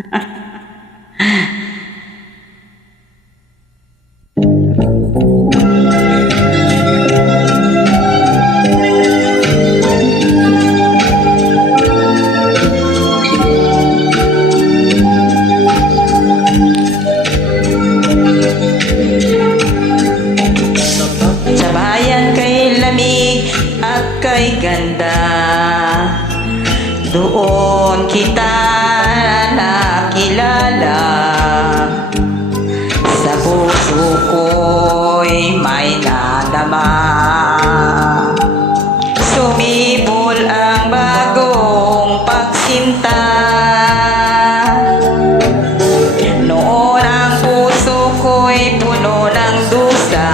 Sa bayan kay lamig at kay ganda, doon kita nakilala. Sa puso ko'y may nadama, sumibol ang bagong pagsinta. Noon ang puso ko'y puno ng dusa,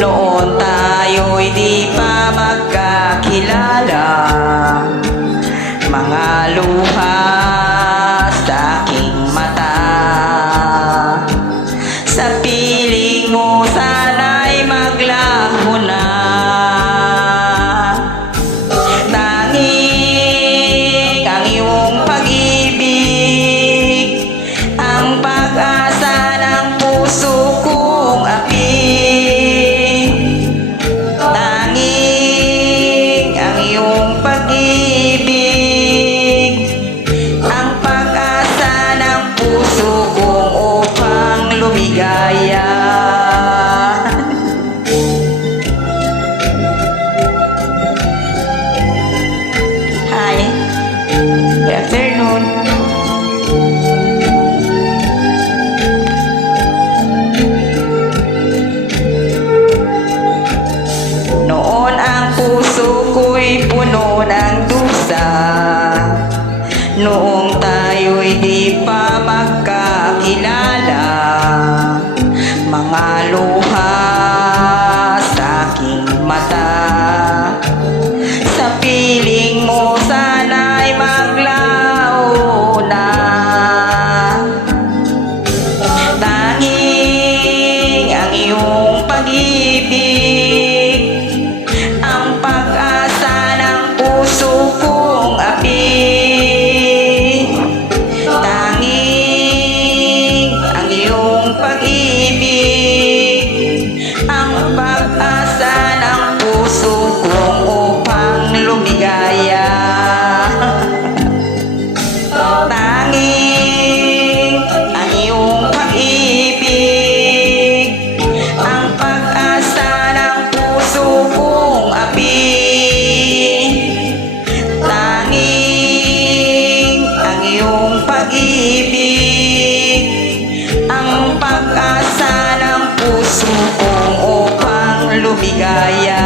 noon tayo'y di pa magkakilala. Mga luha sa aking mata, sa piling mo sana'y maglaho na. Tanging ang iyong pag-ibig, ang pag-asa ng puso kong api. Tanging ang iyong pag-ibig, ang pag-asa ng puso kong upang lumigaya. Hi, good afternoon. Noon ang puso ko'y puno ng dusa, noong tayo'y di pa magkakilala. Mga luha sa aking mata, sa piling mo sana'y maglaho na. Tanging ang iyong pag-ibig, ang pag-asa ng puso kong api. Tanging ang iyong pag-ibig, ang pag-asa ng puso kong upang lumigaya. Tanging ang iyong pag-ibig, ang pag-asa ng puso kong api. Tanging ang iyong pag-ibig, ang pag-asa ng puso kong upang lumigaya.